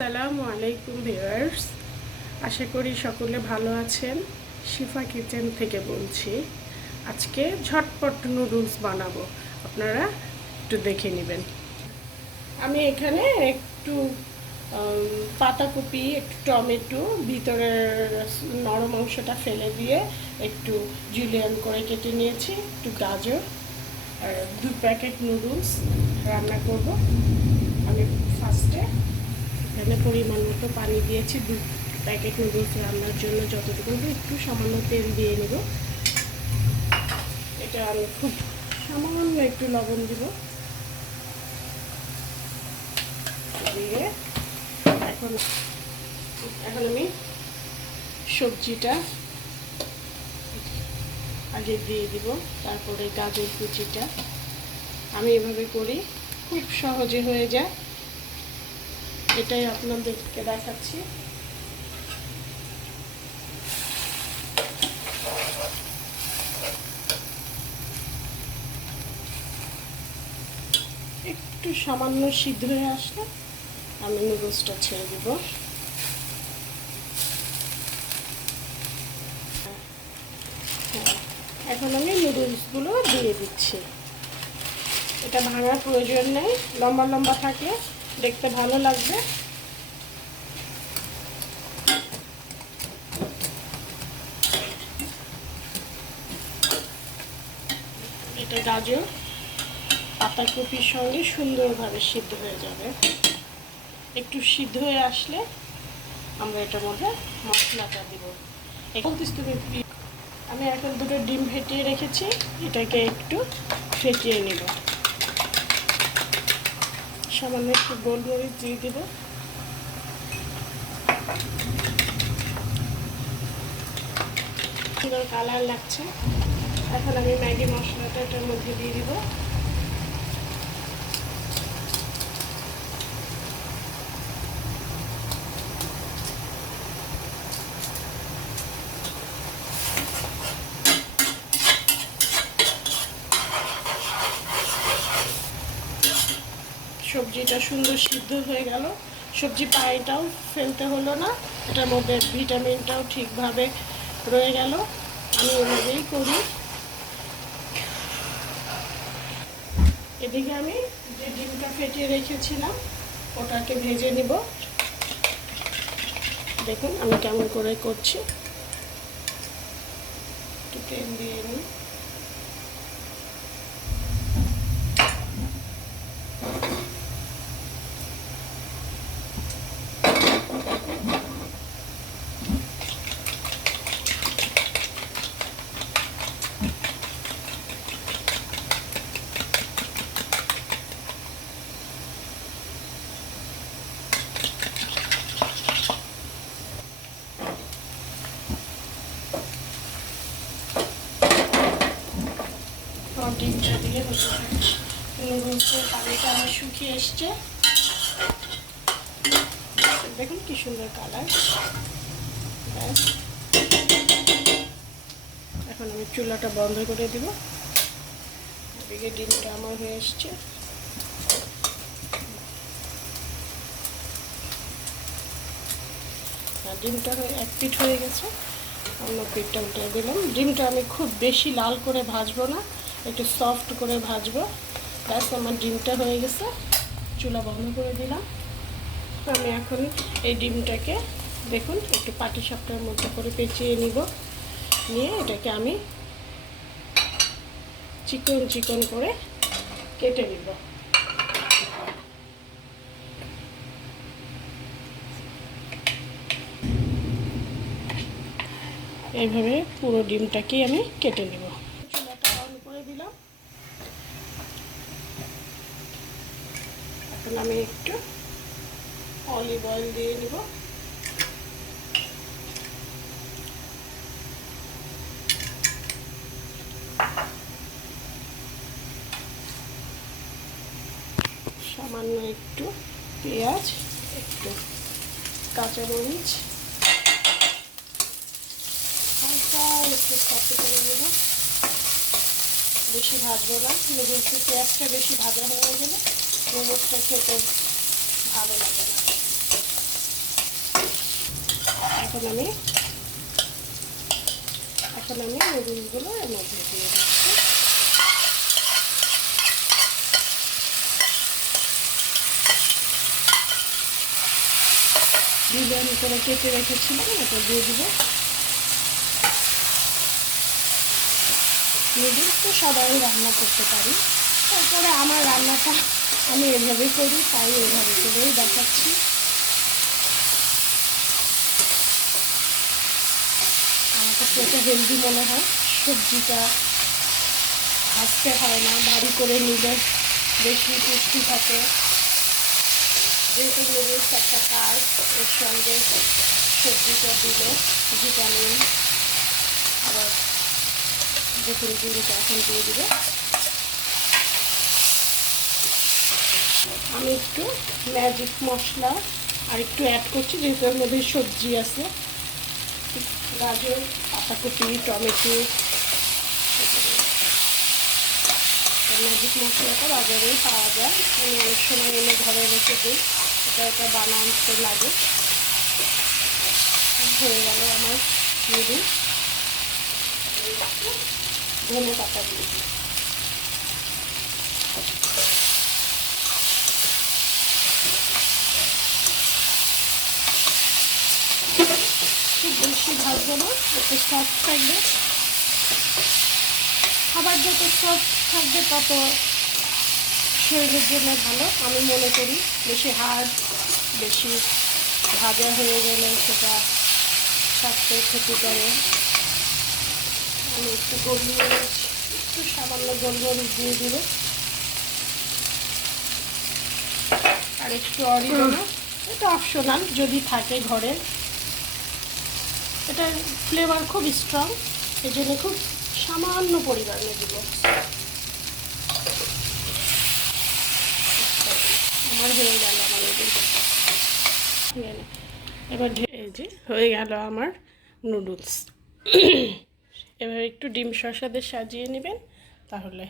আসসালামু আলাইকুম ভিউয়ার্স, আশা করি সকলে ভালো আছেন। শিফা কিচেন থেকে বলছি। আজকে ঝটপট নুডলস বানাবো, আপনারা একটু দেখে নেবেন। আমি এখানে একটু পাতাকপি, একটু টমেটো, ভিতরের নরম অংশটা ফেলে দিয়ে একটু জুলিয়ান করে কেটে নিয়েছি, একটু গাজর আর 2 প্যাকেট নুডলস রান্না করব। আমি ফার্স্টে এখানে পরিমাণ মতো পানি দিয়েছি 2 প্যাকেট নুডলস রান্নার জন্য যতটুকু, একটু সামান্য তেল দিয়ে নেব। এটা আমি খুব সামান্য একটু লবণ দিব, দিয়ে এখন আমি সবজিটা আগে দিয়ে দিব, তারপরে গাজর কুচিটা। আমি এভাবে করি, খুব সহজে হয়ে যায়, এটাই আপনাদেরকে দেখাচ্ছি। একটু সামান্য সিদ্ধ হয়ে আসলে আমি নুডলসটা ছেড়ে দিব। এখন আমি নুডলসগুলো দিয়ে দিচ্ছি। এটা ভাঙার প্রয়োজন নেই, লম্বা লম্বা থাকলে দেখতে ভালো লাগবে। এটা গাজর পাতাকপির সঙ্গে সুন্দরভাবে সিদ্ধ হয়ে যাবে। একটু সিদ্ধ হয়ে আসলে আমরা এটার মধ্যে মশলাটা দিব। আমি এখন 2টো ডিম ফেটিয়ে রেখেছি, এটাকে একটু ফেটিয়ে নেব। সামান্য একটু গোলমরিচ দিয়ে দেব। সুন্দর কালার লাগছে। এখন আমি ম্যাগি মশলাটা এটার মধ্যে দিয়ে দিব। সবজিটা সুন্দর সিদ্ধ হয়ে গেল, সবজি পানিটাও ফেলতে হলো না, এটার মধ্যে ভিটামিনটাও ঠিকভাবে রয়ে গেল। আমি ওভাবেই করি। এদিকে আমি যে ডিমটা ফেটিয়ে রেখেছিলাম ওটাকে ভেজে নিব। দেখুন আমি কেমন করে করছি, একটু তেল দিয়ে নিই। ডিমটা দিয়ে হতে নুডলসের পানিটা আমার শুকিয়ে এসছে। দেখুন কি সুন্দর কালার। ব্যাস, এখন আমি চুলাটা বন্ধ করে দিব। এদিকে ডিমটা আমার হয়ে এসছে। ডিমটা এক পিঠ হয়ে গেছে, অন্য পিঠটা উঠে দিলাম। ডিমটা আমি খুব বেশি লাল করে ভাজবো না, একটু সফট করে ভাজবো। ব্যাস আমার ডিমটা হয়ে গেছে, চুলা বন্ধ করে দিলাম। আমি এখন এই ডিমটাকে দেখুন একটু পাটিসাপটার মতো করে পেঁচিয়ে নিব। নিয়ে এটাকে আমি চিকন চিকন করে কেটে নিব। এইভাবে পুরো ডিমটাকেই আমি কেটে নেব। চুলাটা অন করে দিলাম। এখন আমি একটু অলিভ অয়েল দিয়ে নেব। সামান্য একটু পেঁয়াজ, একটু কাঁচামরিচ, হালকা একটু কপি করে নেব। বেশি ভাজবো না, নুডলসের পেঁয়াজটা বেশি ভাজা হয়ে গেলে নুডলসটা খেতে ভালো লাগে না। এখন আমি নুডলসগুলো এর মধ্যে দিয়ে দিচ্ছি। বিরিয়ানি করে কেটে রেখেছিলাম, এটা দিয়ে দিব। নুডলস তো সবাই রান্না করতে পারি, তারপরে আমার রান্নাটা আমি এভাবে করি, তাই এভাবে করেই দেখাচ্ছি। আমার কাছে এটা হেলদি মনে হয়। সবজিটা ভাজতে হয় না, ভারী করে নিলে বেশি পুষ্টি থাকে। যেহেতু নুডলস একটা কার্ব, এর সঙ্গে সবজিটা দিলে ভিটামিন। আবার দেখুন ডিমটা এখন দিয়ে দিবে। আমি একটু ম্যাজিক মশলা আর একটু অ্যাড করছি, যেহেতু এর মধ্যে সবজি আছে, গাজর, পাতাকপি, টমেটো। ম্যাজিক মশলাটা বাজারেই পাওয়া যায়, আমি অনেক সময় এনে ঘরে রেখে দিই, এটা বানাতে লাগে। হয়ে গেল আমার নুডলস। ধনে পাতা দিয়ে খুব বেশি ভাজবো না, একটু সফট থাকবে। খাবার যত সফট থাকবে তত শরীরের জন্য ভালো আমি মনে করি। বেশি হার্ড, বেশি ভাজা হয়ে গেলে সেটা স্বাস্থ্যে ক্ষতি করে। আমি একটু গোলমরিচ, একটু সামান্য গোলমরিচ দিয়ে দিব, আর একটু অরিগানো। এটা অপশনাল, যদি থাকে ঘরে। এটার ফ্লেভার খুব স্ট্রং, এই জন্য খুব সামান্য পরিমাণে দিব। আমার হয়ে গেল আমার এবার এই যে হয়ে গেল আমার নুডলস। এবার একটু ডিম শসা দিয়ে সাজিয়ে নেবেন, তাহলে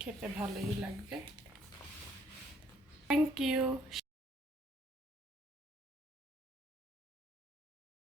খেতে ভালোই লাগবে। Thank you.